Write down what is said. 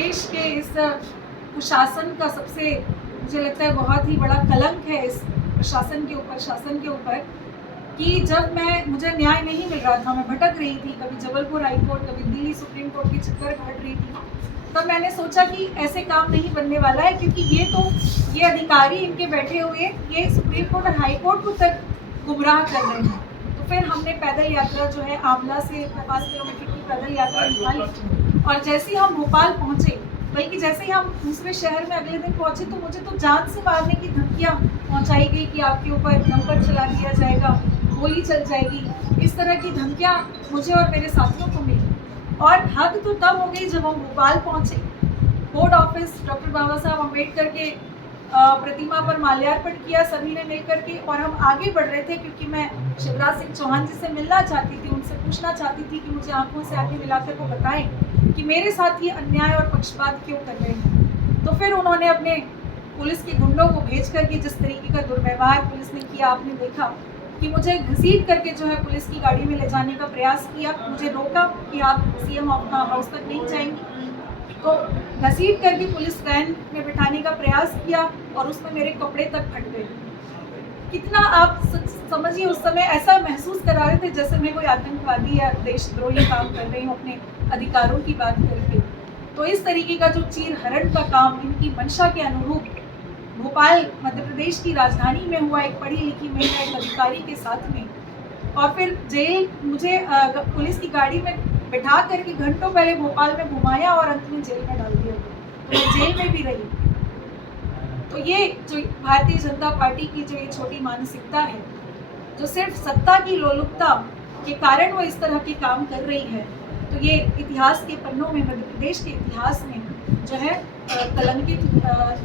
प्रदेश के इस कुशासन का सबसे मुझे लगता है बहुत ही बड़ा कलंक है इस प्रशासन के ऊपर, शासन के ऊपर, कि जब मुझे न्याय नहीं मिल रहा था, मैं भटक रही थी, कभी जबलपुर हाई कोर्ट, कभी दिल्ली सुप्रीम कोर्ट के चक्कर काट रही थी, तब मैंने सोचा कि ऐसे काम नहीं बनने वाला है, क्योंकि ये अधिकारी इनके बैठे हुए ये सुप्रीम कोर्ट और हाई कोर्ट को तक गुमराह कर रहे हैं। तो फिर हमने पैदल यात्रा जो है आंवला से 5 किलोमीटर की पैदल यात्रा निकाली, और जैसे ही हम भोपाल पहुँचे, बल्कि जैसे ही हम दूसरे शहर में अगले दिन पहुँचे, तो मुझे तो जान से मारने की धमकियाँ पहुँचाई गई कि आपके ऊपर नंबर चला दिया जाएगा, गोली चल जाएगी। इस तरह की धमकियाँ मुझे और मेरे साथियों को मिली। और हद तो तब हो गई जब हम भोपाल पहुँचे, बोर्ड ऑफिस डॉक्टर बाबा साहब अम्बेडकर के प्रतिमा पर माल्यार्पण किया सभी ने मिल करके, और हम आगे बढ़ रहे थे, क्योंकि मैं शिवराज सिंह चौहान जी से मिलना चाहती थी, उनसे पूछना चाहती थी कि मुझे आंखों से आंखें मिलाकर वो बताएं कि मेरे साथ ये अन्याय और पक्षपात क्यों कर रहे हैं। तो फिर उन्होंने अपने पुलिस के गुंडों को भेज करके जिस तरीके का दुर्व्यवहार पुलिस ने किया, आपने देखा कि मुझे घसीट करके जो है पुलिस की गाड़ी में ले जाने का प्रयास किया, मुझे रोका कि आप सीएम हाउस तक नहीं जाएंगी, तो घसीट करके पुलिस वैन में बिठाने का प्रयास किया, और उसमें मेरे कपड़े तक फट गए। कितना आप समझिए, उस समय ऐसा महसूस करा रहे थे जैसे मैं कोई आतंकवादी या देशद्रोही काम कर रही हूँ अपने अधिकारों की बात करके। तो इस तरीके का जो चीरहरण का काम इनकी मंशा के अनुरूप भोपाल मध्य प्रदेश की राजधानी में हुआ, एक पढ़ी लिखी महिला एक अधिकारी के साथ में, और फिर जेल मुझे पुलिस की गाड़ी में बिठा करके घंटों पहले भोपाल में घुमाया और अंत में जेल में डाल दिया। तो मैं जेल में भी रही। तो ये जो भारतीय जनता पार्टी की जो ये छोटी मानसिकता है, जो सिर्फ सत्ता की लोलुपता के कारण वो इस तरह के काम कर रही है, तो ये इतिहास के पन्नों में, मध्य प्रदेश के इतिहास में जो है कलंकित होगा।